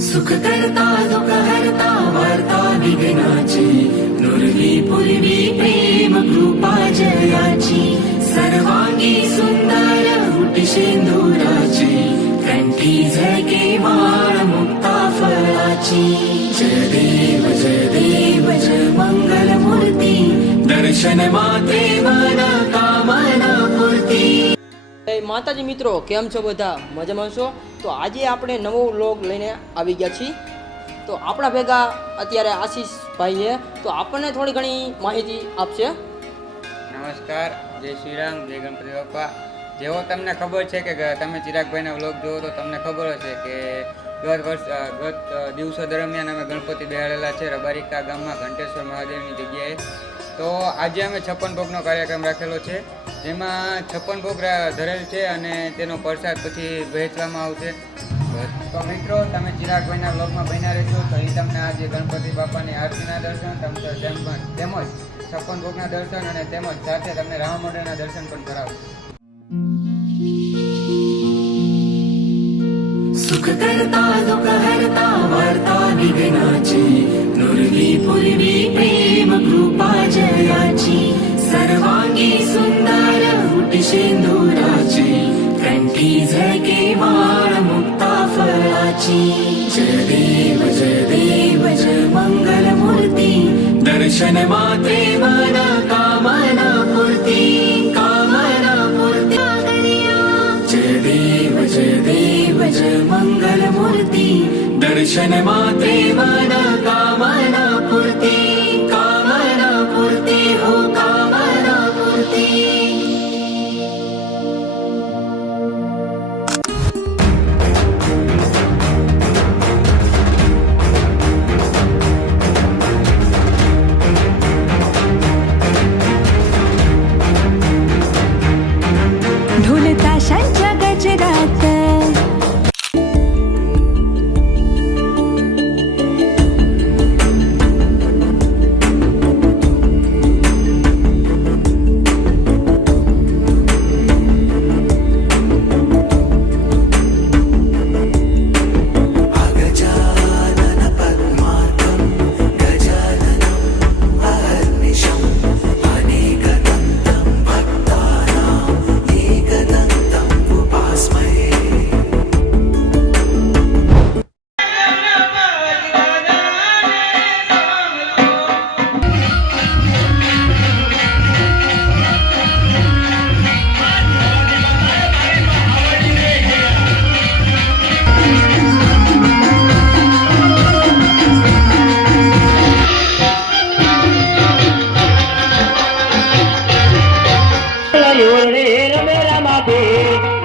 सुख करता दुःख हरता वार्ता विघ्नाची नुरवी पूर्वी प्रेम कृपा जयाची. सर्वांगी सुंदर हुटी शेंदुराची कंठी झळके माळ मुक्ता फळाची. जय देव जय देव जय मंगल मूर्ती दर्शन माते मन માતાજી મિત્રો, કેમ છો બધા? મજામાં છો? તો આજે આપણે નવો વ્લોગ લઈને આવી ગયા છીએ. તો આપણા ભેગા અત્યારે આશીષભાઈ છે. તો આપણને થોડી ઘણી માહિતી આપશે. નમસ્કાર, જય શ્રી રામ, જય ગણપતિ બાપા. જેવો તમને ખબર છે કે તમે ચિરાગભાઈના વ્લોગ જુઓ તો તમને ખબર હશે કે ગત વર્ષ ગત દિવસો દરમિયાન અમે ગણપતિ બેહાડેલા છે રબારિકા ગામમાં ઘંટેશ્વર મહાદેવની જગ્યાએ. તો આજે અમે છપ્પન ભોગનો કાર્યક્રમ રાખેલો છે, જેમાં છપ્પન ભોગ ધરેલ છે અને તેનો પ્રસાદ પછી વહેંચવામાં આવશે. તો મિત્રો, તમે ચિરાગભાઈના બ્લોગમાં બન્યા રહેશો, તો એ તમને આજે ગણપતિ બાપાની આરતીના દર્શન, તમ- તેમ- તેમજ છપ્પન ભોગના દર્શન અને તેમજ સાથે તમને રામ મંડળના દર્શન પણ કરાવશે. सुख सुंदर हुटी शेंदुराची कंठी झळके माळ मुक्ता फळाची. जय देव जय देव जय मंगल मूर्ती दर्शन मात्रे मन कामना पूर्ती कामना पूर्ती जय देव जय देव जय मंगल मूर्ती दर्शन मात्रे मन कामना पूर्ती যাবে